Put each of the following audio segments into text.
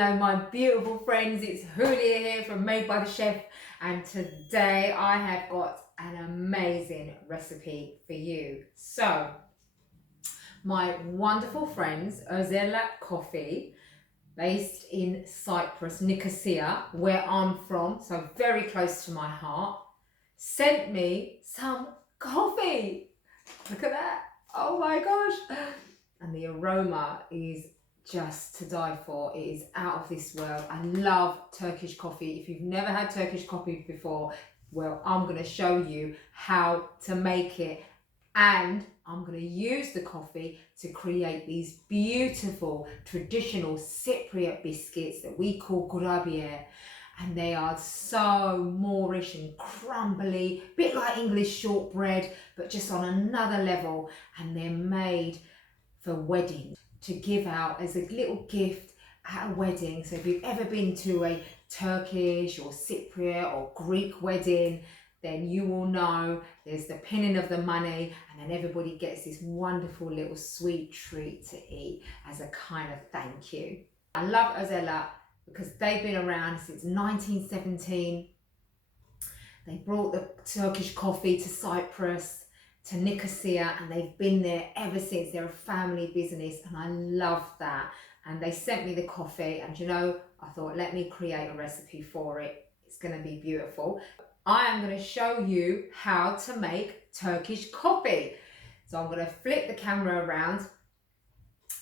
Hello my beautiful friends, it's Julia here from Made by the Chef, and today I have got an amazing recipe for you. So my wonderful friends Ozerlat Coffee, based in Cyprus, Nicosia, where I'm from, so very close to my heart, sent me some coffee. Look at that, oh my gosh, and the aroma is just to die for. It is out of this world. I love Turkish coffee. If you've never had Turkish coffee before, well, I'm going to show you how to make it, and I'm going to use the coffee to create these beautiful traditional Cypriot biscuits that we call Kurabiyesi, and they are so Moorish and crumbly, a bit like English shortbread, but just on another level, and they're made for weddings, to give out as a little gift at a wedding. So if you've ever been to a Turkish or Cypriot or Greek wedding, then you will know there's the pinning of the money, and then everybody gets this wonderful little sweet treat to eat as a kind of thank you. I love Ozerlat because they've been around since 1917. They brought the Turkish coffee to Cyprus, to Nicosia, and they've been there ever since. They're a family business, and I love that. And they sent me the coffee, and you know, I thought, let me create a recipe for it. It's going to be beautiful. I am going to show you how to make Turkish coffee. So I'm going to flip the camera around,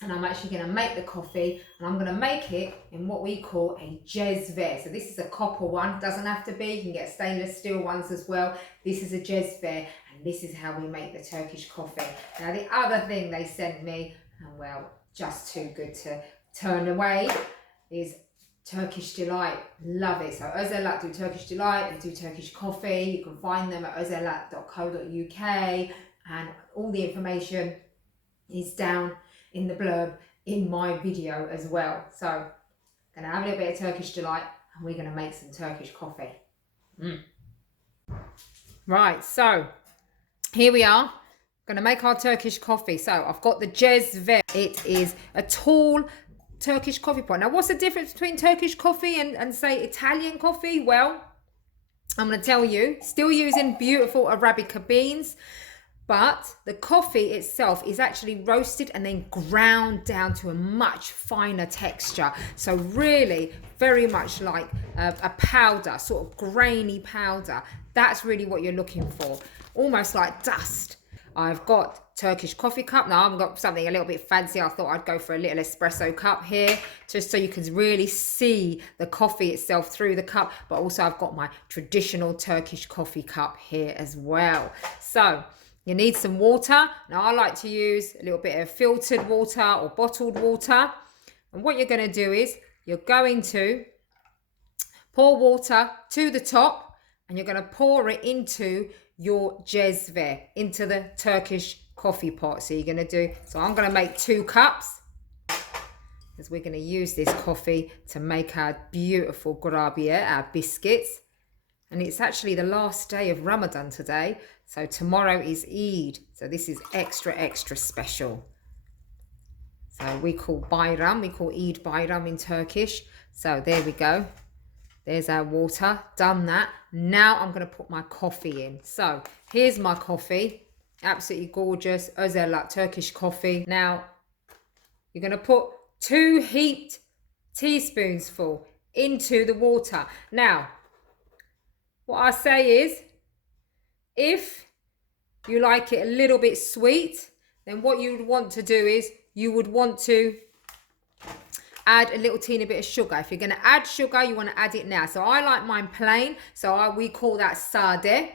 and I'm actually going to make the coffee, and I'm going to make it in what we call a jezve. So this is a copper one, doesn't have to be, you can get stainless steel ones as well. This is a jezve, and this is how we make the Turkish coffee. Now the other thing they sent me, and well, just too good to turn away, is Turkish Delight. Love it. So Ozerlat do Turkish Delight, they do Turkish coffee. You can find them at ozerlat.co.uk, and all the information is down in the blurb in my video as well. So I'm gonna have a little bit of Turkish Delight, and we're gonna make some Turkish coffee. Right, so here we are, gonna make our Turkish coffee. So I've got the jezve. It is a tall Turkish coffee pot. Now what's the difference between Turkish coffee and say Italian coffee? Well, I'm gonna tell you, still using beautiful Arabica beans, but the coffee itself is actually roasted and then ground down to a much finer texture. So really very much like a powder, sort of grainy powder. That's really what you're looking for, almost like dust. I've got Turkish coffee cup. Now I've got something a little bit fancy. I thought I'd go for a little espresso cup here, just so you can really see the coffee itself through the cup. But also I've got my traditional Turkish coffee cup here as well. So you need some water. Now I like to use a little bit of filtered water or bottled water. And what you're going to do is you're going to pour water to the top, and you're going to pour it into your jezve, into the Turkish coffee pot. So you're going to do, so I'm going to make 2 cups, because we're going to use this coffee to make our beautiful kurabiyesi, our biscuits. And it's actually the last day of Ramadan today. So tomorrow is Eid. So this is extra, extra special. So we call Bayram, we call Eid Bayram in Turkish. So there we go. There's our water, done that. Now I'm going to put my coffee in. So here's my coffee. Absolutely gorgeous Ozerlat Turkish coffee. Now you're going to put 2 heaped teaspoons full into the water. Now, what I say is, if you like it a little bit sweet, then what you would want to do is you would want to add a little teeny bit of sugar. If you're going to add sugar, you want to add it now. So I like mine plain, so we call that sade.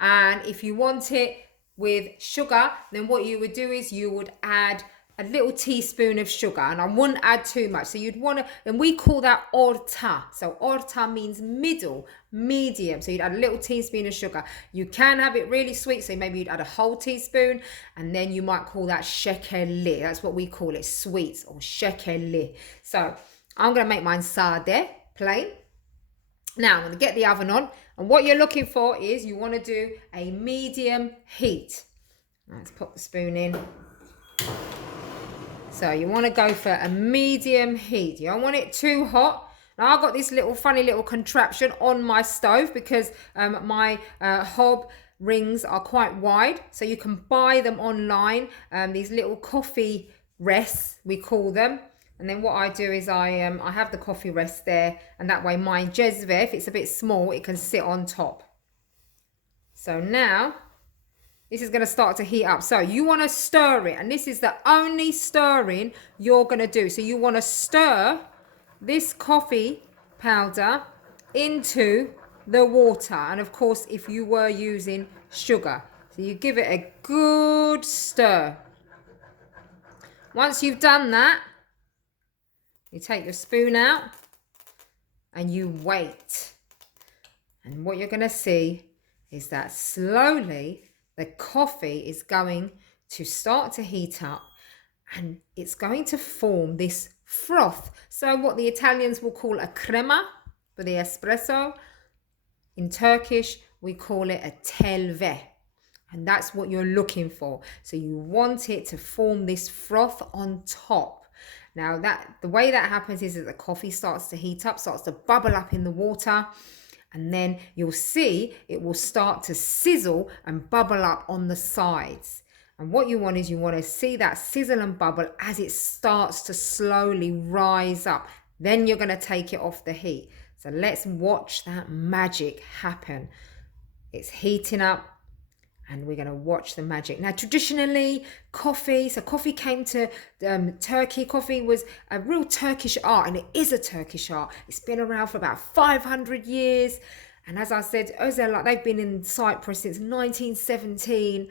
And if you want it with sugar, then what you would do is you would add a little teaspoon of sugar, and I wouldn't add too much. So you'd want to, and we call that orta. So orta means middle, medium. So you'd add a little teaspoon of sugar. You can have it really sweet, so maybe you'd add a whole teaspoon, and then you might call that şekerli. That's what we call it, sweet or şekerli. So I'm going to make mine sade, plain. Now I'm going to get the oven on, and what you're looking for is you want to do a medium heat. Let's pop the spoon in. So you want to go for a medium heat. You don't want it too hot. Now I've got this little funny little contraption on my stove because my hob rings are quite wide. So you can buy them online. These little coffee rests, we call them. And then what I do is I have the coffee rest there, and that way my jezve, if it's a bit small, it can sit on top. So now this is going to start to heat up. So you want to stir it, and this is the only stirring you're going to do. So you want to stir this coffee powder into the water. And of course, if you were using sugar, so you give it a good stir. Once you've done that, you take your spoon out and you wait. And what you're going to see is that slowly the coffee is going to start to heat up, and it's going to form this froth. So what the Italians will call a crema for the espresso. In Turkish, we call it a telve. And that's what you're looking for. So you want it to form this froth on top. Now the way that happens is that the coffee starts to heat up, starts to bubble up in the water. And then you'll see it will start to sizzle and bubble up on the sides. And what you want is you want to see that sizzle and bubble as it starts to slowly rise up. Then you're going to take it off the heat. So let's watch that magic happen. It's heating up, and we're going to watch the magic. Now, traditionally, coffee came to Turkey. Coffee was a real Turkish art, and it is a Turkish art. It's been around for about 500 years. And as I said, Ozerlat, they've been in Cyprus since 1917.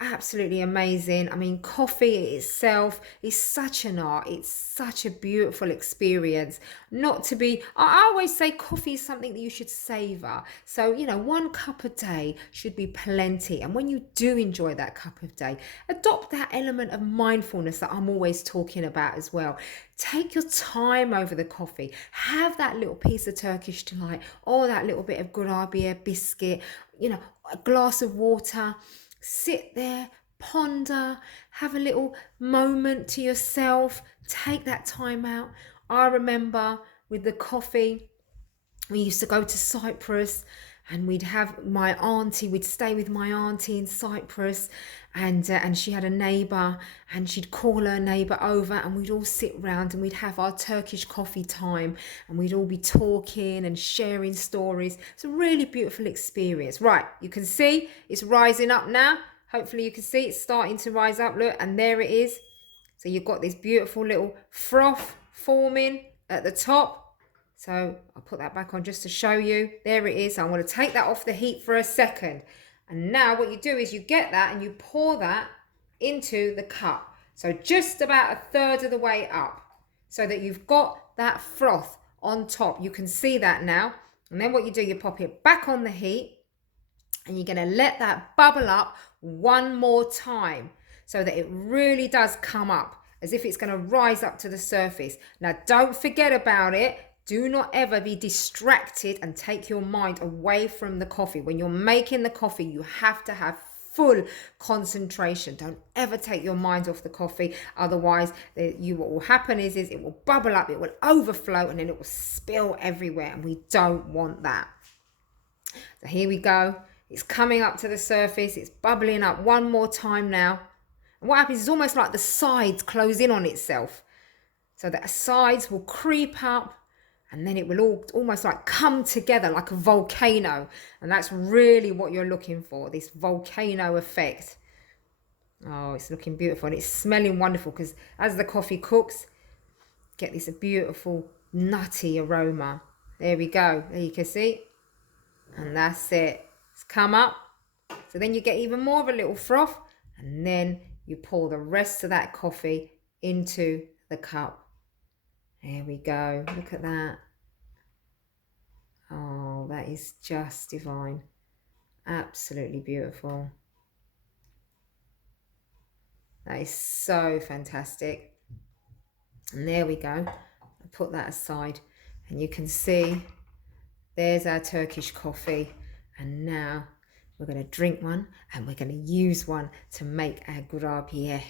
Absolutely amazing. I mean, coffee itself is such an art. It's such a beautiful experience. Not to be, I always say coffee is something that you should savor. So, 1 cup a day should be plenty. And when you do enjoy that cup of day, adopt that element of mindfulness that I'm always talking about as well. Take your time over the coffee. Have that little piece of Turkish delight, or that little bit of kurabiye biscuit, a glass of water. Sit there, ponder, have a little moment to yourself, take that time out. I remember with the coffee, we used to go to Cyprus, and we'd stay with my auntie in Cyprus, and she had a neighbour, and she'd call her neighbour over, and we'd all sit round and we'd have our Turkish coffee time, and we'd all be talking and sharing stories. It's a really beautiful experience. Right, you can see it's rising up now. Hopefully you can see it's starting to rise up. Look, and there it is. So you've got this beautiful little froth forming at the top. So I'll put that back on just to show you. There it is. I want to take that off the heat for a second. And now what you do is you get that and you pour that into the cup. So just about 1/3 of the way up, so that you've got that froth on top. You can see that now. And then what you do, you pop it back on the heat, and you're going to let that bubble up one more time, so that it really does come up as if it's going to rise up to the surface. Now, don't forget about it. Do not ever be distracted and take your mind away from the coffee. When you're making the coffee, you have to have full concentration. Don't ever take your mind off the coffee. Otherwise, what will happen is it will bubble up, it will overflow, and then it will spill everywhere. And we don't want that. So here we go. It's coming up to the surface. It's bubbling up one more time now. And what happens is almost like the sides close in on itself. So the sides will creep up, and then it will all almost like come together like a volcano. And that's really what you're looking for, this volcano effect. Oh, it's looking beautiful, and it's smelling wonderful, because as the coffee cooks, get this beautiful nutty aroma. There we go. There you can see. And that's it. It's come up. So then you get even more of a little froth, and then you pour the rest of that coffee into the cup. There we go. Look at that. Oh, that is just divine. Absolutely beautiful. That is so fantastic. And there we go. I'll put that aside, and you can see there's our Turkish coffee. And now we're going to drink one, and we're going to use one to make our kurabiye.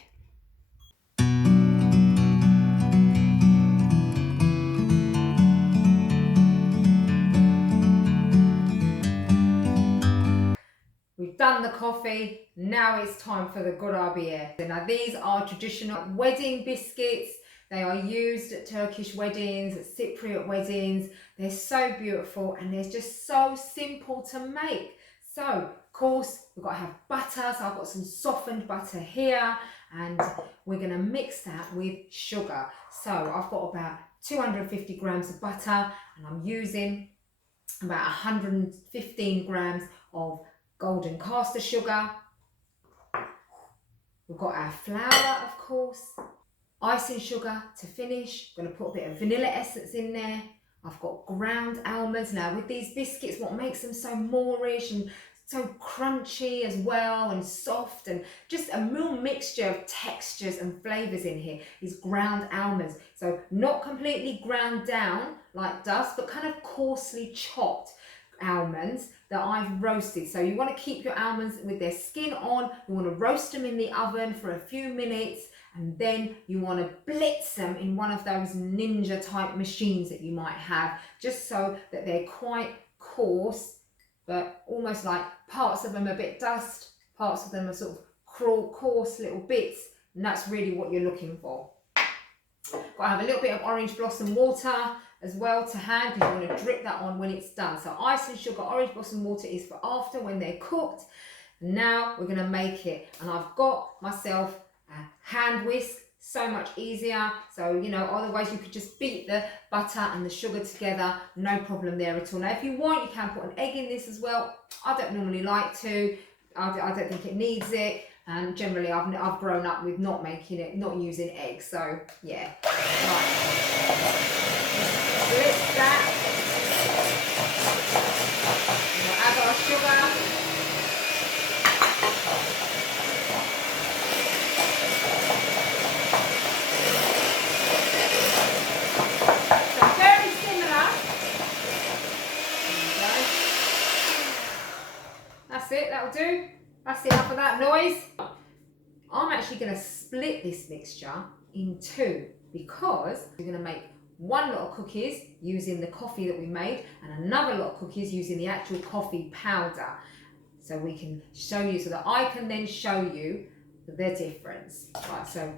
we've done the coffee. Now it's time for the Kurabiyesi. Now these are traditional wedding biscuits. They are used at Turkish weddings, at Cypriot weddings. They're so beautiful and they're just so simple to make. So, of course, we've got to have butter. So I've got some softened butter here and we're going to mix that with sugar. So I've got about 250 grams of butter and I'm using about 115 grams of golden caster sugar. We've got our flour, of course, icing sugar to finish. I'm going to put a bit of vanilla essence in there. I've got ground almonds. Now with these biscuits, what makes them so moorish and so crunchy as well and soft and just a real mixture of textures and flavours in here is ground almonds. So not completely ground down like dust, but kind of coarsely chopped almonds that I've roasted. So you want to keep your almonds with their skin on. You want to roast them in the oven for a few minutes and then you want to blitz them in one of those ninja type machines that you might have, just so that they're quite coarse, but almost like parts of them are a bit dust, parts of them are sort of coarse little bits, and that's really what you're looking for. Got to have a little bit of orange blossom water as well to hand because you want to drip that on when it's done. So ice and sugar, orange blossom water is for after when they're cooked. Now we're going to make it, and I've got myself a hand whisk, so much easier. So, you know, otherwise you could just beat the butter and the sugar together, no problem there at all. Now, if you want, you can put an egg in this as well. I don't normally like to. I don't think it needs it. And generally, I've grown up with not making it, not using eggs. So, yeah. Right. Split that. We'll add our sugar. That's it, that'll do. That's enough of that noise. I'm actually going to split this mixture in two because we're going to make one lot of cookies using the coffee that we made and another lot of cookies using the actual coffee powder. So we can show you, so that I can then show you the difference. Right, so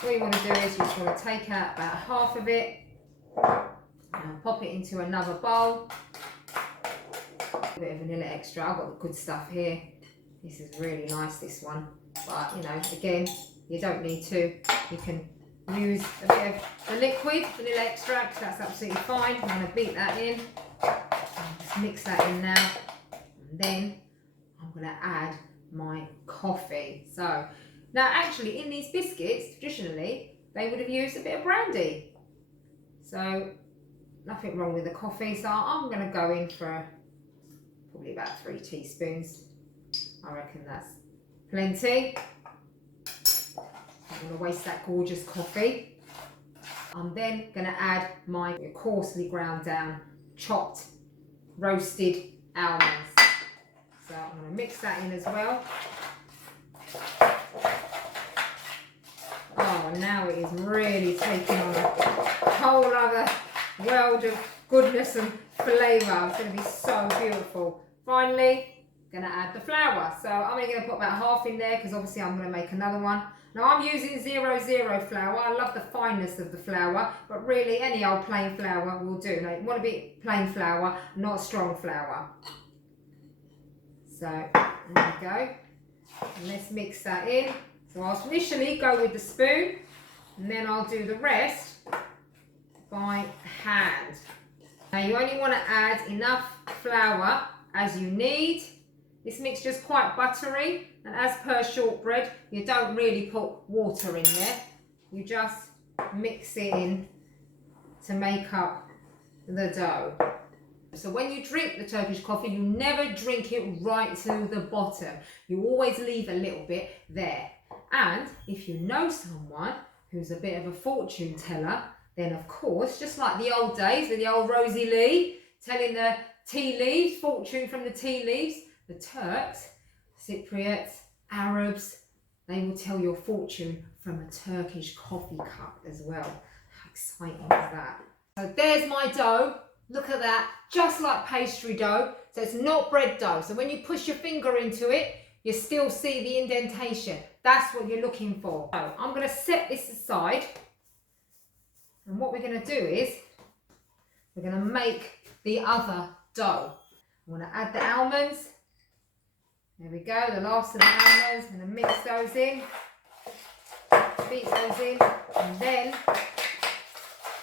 what you want to do is you just want to take out about half of it and pop it into another bowl. A bit of vanilla extra. I've got the good stuff here. This is really nice, this one, but you know, again, you don't need to. You can use a bit of the liquid vanilla extract. That's absolutely fine. I'm going to beat that in. Just mix that in now, and then I'm going to add my coffee. So now actually in these biscuits traditionally they would have used a bit of brandy, so nothing wrong with the coffee. So I'm going to go in for probably about 3 teaspoons. I reckon that's plenty. I don't want to waste that gorgeous coffee. I'm then going to add my coarsely ground down, chopped, roasted almonds. So I'm going to mix that in as well. Oh, and now it is really taking on a whole other world of goodness and flavour. It's going to be so beautiful. Finally, I'm going to add the flour. So I'm only going to put about half in there because obviously I'm going to make another one. Now I'm using 00 flour. I love the fineness of the flour, but really any old plain flour will do. Now you want to be plain flour, not strong flour. So there we go. And let's mix that in. So I'll initially go with the spoon and then I'll do the rest by hand. Now you only want to add enough flour as you need. This mixture is quite buttery, and as per shortbread, you don't really put water in there. You just mix it in to make up the dough. So when you drink the Turkish coffee, you never drink it right to the bottom. You always leave a little bit there. And if you know someone who's a bit of a fortune teller, then of course, just like the old days with the old Rosie Lee telling the tea leaves, fortune from the tea leaves, the Turks, Cypriots, Arabs, they will tell your fortune from a Turkish coffee cup as well. How exciting is that? So there's my dough, Look at that, just like pastry dough. So it's not bread dough. So when you push your finger into it, you still see the indentation. That's what you're looking for. So I'm going to set this aside. And what we're going to do is, we're going to make the other dough. I'm going to add the almonds. There we go, the last of the almonds. I'm going to mix those in. Beat those in. And then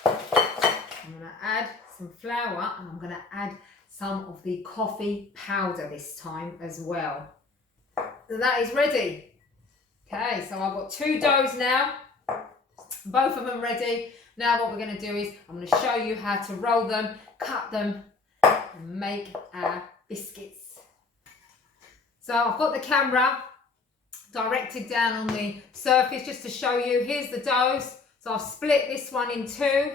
I'm going to add some flour, and I'm going to add some of the coffee powder this time as well. So that is ready. Okay, so I've got 2 doughs now, both of them ready. Now what we're going to do is I'm going to show you how to roll them, cut them, and make our biscuits. So I've got the camera directed down on the surface just to show you. Here's the doughs. So I've split this one in 2.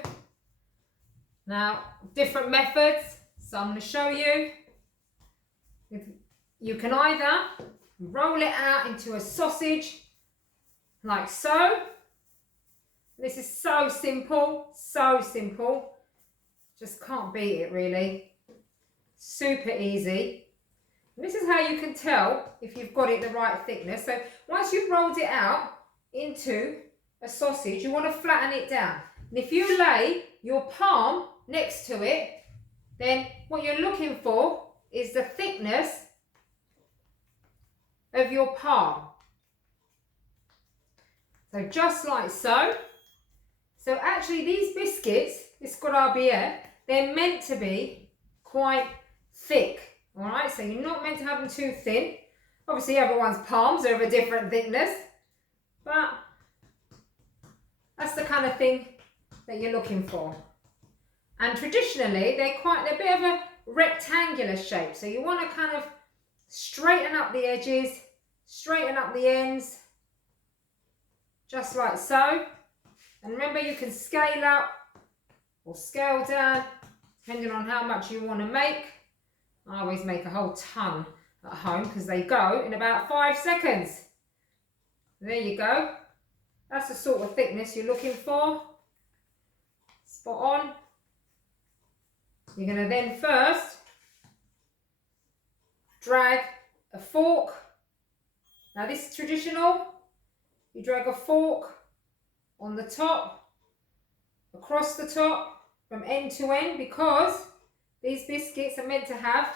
Now, different methods. So I'm going to show you. You can either roll it out into a sausage, like so. This is so simple, so simple. Just can't beat it really. Super easy. And this is how you can tell if you've got it the right thickness. So once you've rolled it out into a sausage, you want to flatten it down. And if you lay your palm next to it, then what you're looking for is the thickness of your palm. So just like so. So actually these biscuits, this kurabiye, they're meant to be quite thick. All right, so you're not meant to have them too thin. Obviously everyone's palms are of a different thickness, but that's the kind of thing that you're looking for. And traditionally they're a bit of a rectangular shape. So you want to kind of straighten up the edges, straighten up the ends, just like so. And remember, you can scale up or scale down depending on how much you want to make. I always make a whole ton at home because they go in about 5 seconds. There you go. That's the sort of thickness you're looking for. Spot on. You're going to then first drag a fork. Now this is traditional. You drag a fork on the top, across the top, from end to end, because these biscuits are meant to have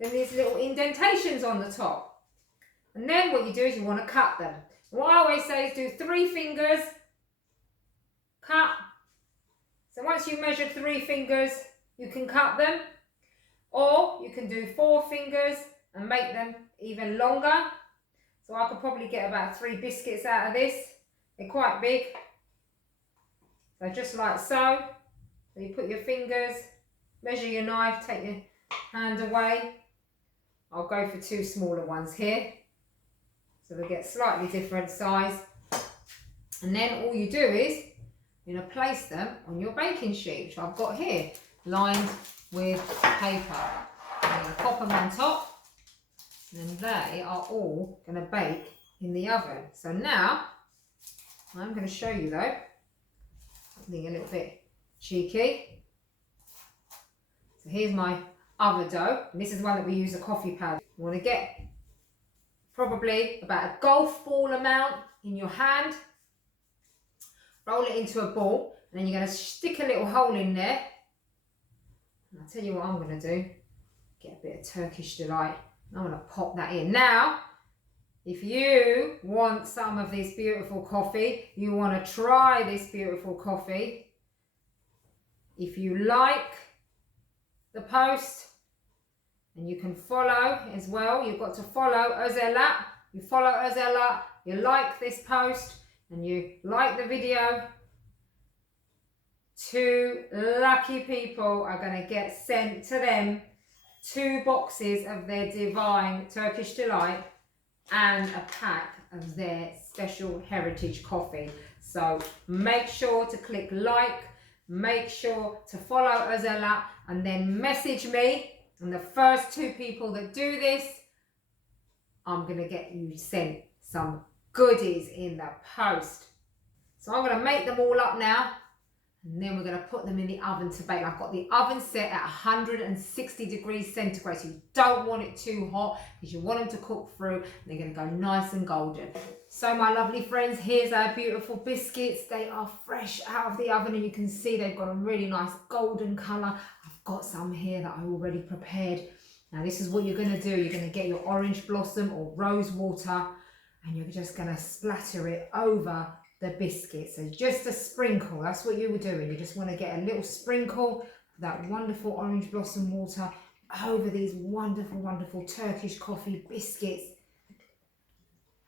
then these little indentations on the top. And then what you do is you want to cut them. What I always say is do 3 fingers, cut. So once you measure 3 fingers, you can cut them. Or you can do 4 fingers and make them even longer. So I could probably get about 3 biscuits out of this. They're quite big. So just like so. So you put your fingers, measure your knife, take your hand away. I'll go for 2 smaller ones here. So they get slightly different size. And then all you do is you're going to place them on your baking sheet, which I've got here, lined with paper. I'm going to pop them on top, and they are all going to bake in the oven. So now, I'm going to show you though, something a little bit cheeky. So here's my other dough, and this is one that we use a coffee powder. You want to get probably about a golf ball amount in your hand, roll it into a ball, and then you're going to stick a little hole in there. And I'll tell you what I'm going to do, get a bit of Turkish delight. I'm going to pop that in. Now, if you want some of this beautiful coffee, you want to try this beautiful coffee, if you like the post, and you can follow as well, you've got to follow Ozerlat. You follow Ozerlat, you like this post, and you like the video, 2 lucky people are going to get sent to them 2 boxes of their divine Turkish delight and a pack of their special heritage coffee. So make sure to click like, make sure to follow Ozerlat, and then message me. And the first 2 people that do this, I'm going to get you sent some goodies in the post. So I'm going to make them all up now. And then we're going to put them in the oven to bake. I've got the oven set at 160 degrees centigrade. So you don't want it too hot because you want them to cook through and they're going to go nice and golden. So my lovely friends, here's our beautiful biscuits. They are fresh out of the oven and you can see they've got a really nice golden colour. I've got some here that I already prepared. Now this is what you're going to do. You're going to get your orange blossom or rose water and you're just going to splatter it over the biscuit. So just a sprinkle, that's what you were doing. You just want to get a little sprinkle of that wonderful orange blossom water over these wonderful, wonderful Turkish coffee biscuits.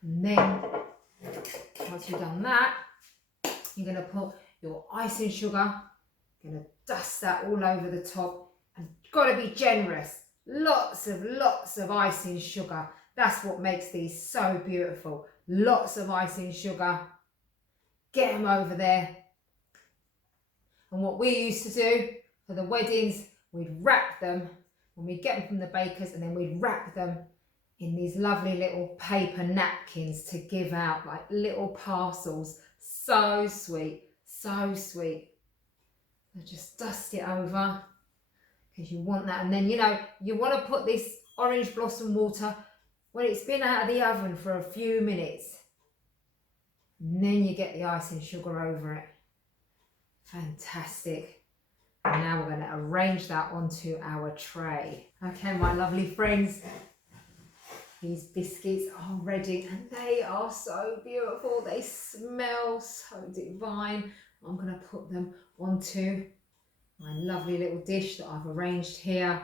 And then once you've done that, you're going to put your icing sugar. You're going to dust that all over the top and you've got to be generous. Lots of icing sugar. That's what makes these so beautiful. Lots of icing sugar. Get them over there. And what we used to do for the weddings, we'd wrap them when we get them from the bakers, and then we'd wrap them in these lovely little paper napkins to give out, like little parcels. So sweet, so sweet. So just dust it over because you want that. And then, you know, you want to put this orange blossom water when it's been out of the oven for a few minutes. And then you get the icing sugar over it. Fantastic. And now we're going to arrange that onto our tray. Okay, my lovely friends. These biscuits are ready and they are so beautiful. They smell so divine. I'm going to put them onto my lovely little dish that I've arranged here.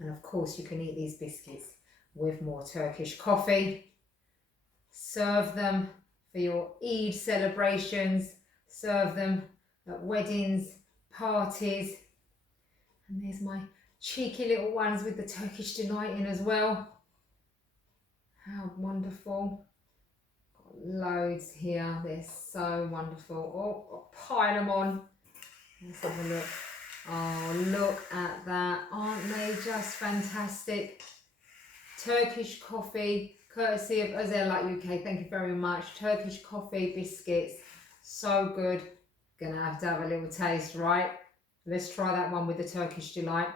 And of course you can eat these biscuits with more Turkish coffee. Serve them for your Eid celebrations. Serve them at weddings, parties. And there's my cheeky little ones with the Turkish delight in as well. How wonderful. Got loads here. They're so wonderful. Oh, I'll pile them on. Let's have a look. Oh, look at that. Aren't they just fantastic? Turkish coffee, courtesy of Ozerlat UK. Thank you very much. Turkish coffee biscuits. So good. Gonna have to have a little taste, right? Let's try that one with the Turkish delight.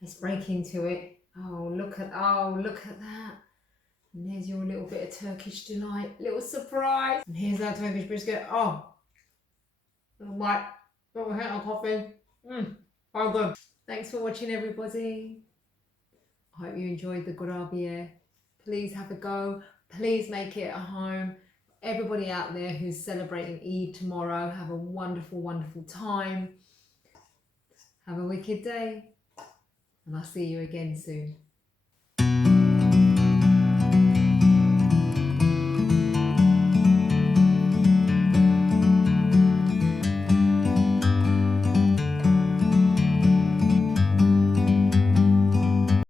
Let's break into it. Oh, look at that. And there's your little bit of Turkish delight, little surprise. And here's our Turkish biscuit. Oh, little bite, little hit of coffee. So good. Thanks for watching, everybody. I hope you enjoyed the Kurabiyesi. Please have a go. Please make it at home. Everybody out there who's celebrating Eid tomorrow, have a wonderful, wonderful time. Have a wicked day. And I'll see you again soon.